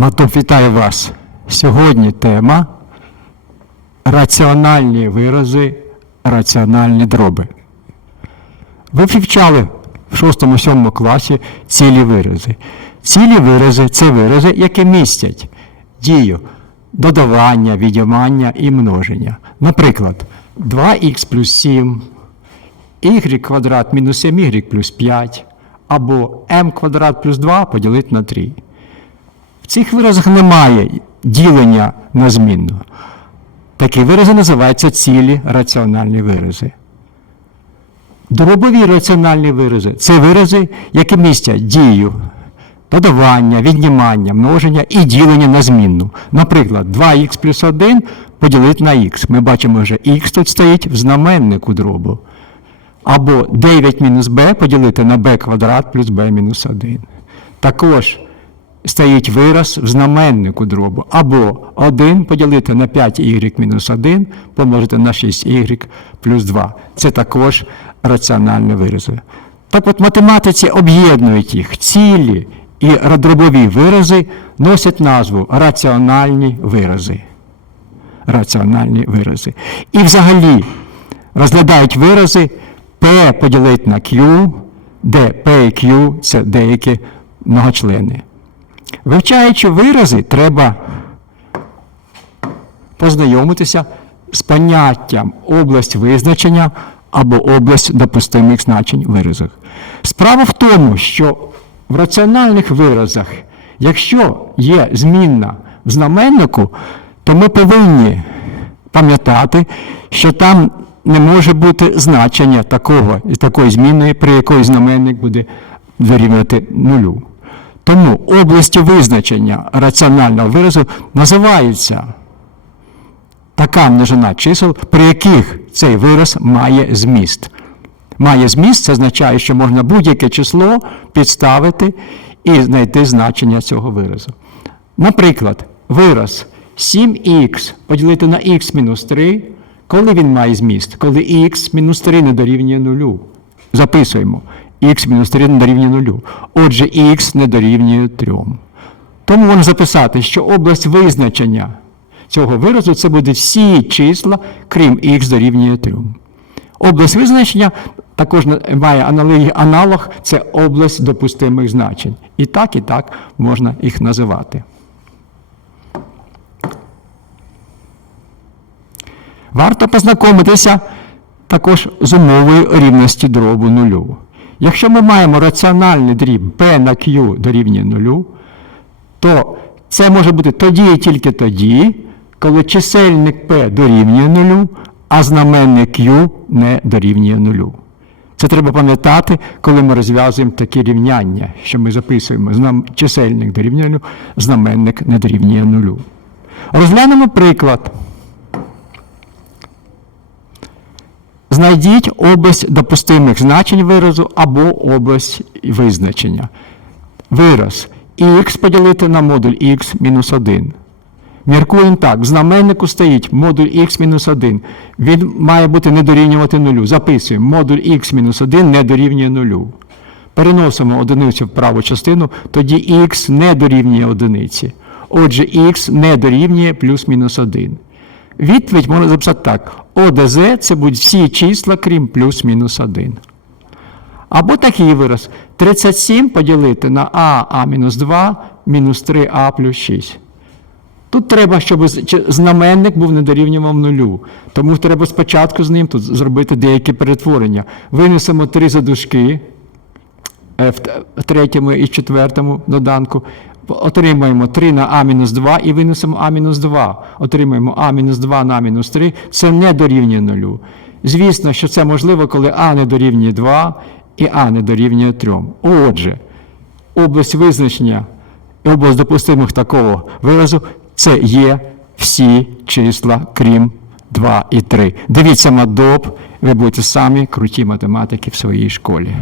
Матуп, вітаю вас. Сьогодні тема раціональні вирази, раціональні дроби. Ви вивчали в 6-7 класі цілі вирази. Цілі вирази це вирази, які містять дію додавання, віднімання і множення. Наприклад, 2х плюс 7, y квадрат мінус 7y плюс 5, або m квадрат плюс 2 поділити на 3. Цих виразах немає ділення на змінну. Такі вирази називаються цілі раціональні вирази. Дробові раціональні вирази це вирази, які містять дію додавання, віднімання, множення і ділення на змінну. Наприклад, 2х плюс 1 поділити на х. Ми бачимо, що х тут стоїть в знаменнику дробу. Або 9 мінус b поділити на b квадрат плюс b мінус 1. Також стоїть вираз в знаменнику дробу. Або 1 поділити на 5y мінус 1 помножити на 6y плюс 2. Це також раціональні вирази. Так от математиці об'єднують їх. Цілі і дробові вирази носять назву раціональні вирази. Раціональні вирази. І взагалі розглядають вирази P поділити на Q, де P і Q це деякі многочлени. Вивчаючи вирази, треба познайомитися з поняттям область визначення або область допустимих значень в виразах. Справа в тому, що в раціональних виразах, якщо є змінна в знаменнику, то ми повинні пам'ятати, що там не може бути значення такого, такої змінної, при якої знаменник буде дорівнювати нулю. Тому областю визначення раціонального виразу називається така множина чисел, при яких цей вираз має зміст. Має зміст, це означає, що можна будь-яке число підставити і знайти значення цього виразу. Наприклад, вираз 7х поділити на х мінус 3, коли він має зміст? Коли х мінус 3 не дорівнює нулю. Записуємо х мінус 3 не дорівнює нулю. Отже, х не дорівнює 3. Тому можна записати, що область визначення цього виразу це будуть всі числа, крім х дорівнює 3. Область визначення також має аналог це область допустимих значень. І так, і так можна їх називати. Варто познайомитися також з умовою рівності дробу нулю. Якщо ми маємо раціональний дріб p на q дорівнює нулю, то це може бути тоді і тільки тоді, коли чисельник p дорівнює нулю, а знаменник q не дорівнює нулю. Це треба пам'ятати, коли ми розв'язуємо такі рівняння, що ми записуємо чисельник дорівнює нулю, знаменник не дорівнює нулю. Розглянемо приклад. Знайдіть область допустимих значень виразу або область визначення. Вираз х поділити на модуль х мінус 1. Міркуємо так, в знаменнику стоїть модуль х мінус 1. Він має бути не дорівнювати нулю. Записуємо, модуль х мінус 1 не дорівнює нулю. Переносимо одиницю в праву частину, тоді х не дорівнює одиниці. Отже, х не дорівнює плюс-мінус 1. Відповідь можна записати так. ОДЗ це будуть всі числа, крім плюс-мінус 1. Або такий вираз. 37 поділити на а, а мінус 2, мінус 3а плюс 6. Тут треба, щоб знаменник був не дорівнював нулю. Тому треба спочатку з ним тут зробити деякі перетворення. Винесемо три задушки е, в третьому і четвертому доданку. Отримаємо 3 на А-2 і винесемо А-2. Отримаємо А-2 на А-3. Це не дорівнює нулю. Звісно, що це можливо, коли А не дорівнює 2 і А не дорівнює 3. Отже, область визначення і область допустимих такого виразу це є всі числа, крім 2 і 3. Дивіться мадоп, ви будете самі круті математики в своїй школі.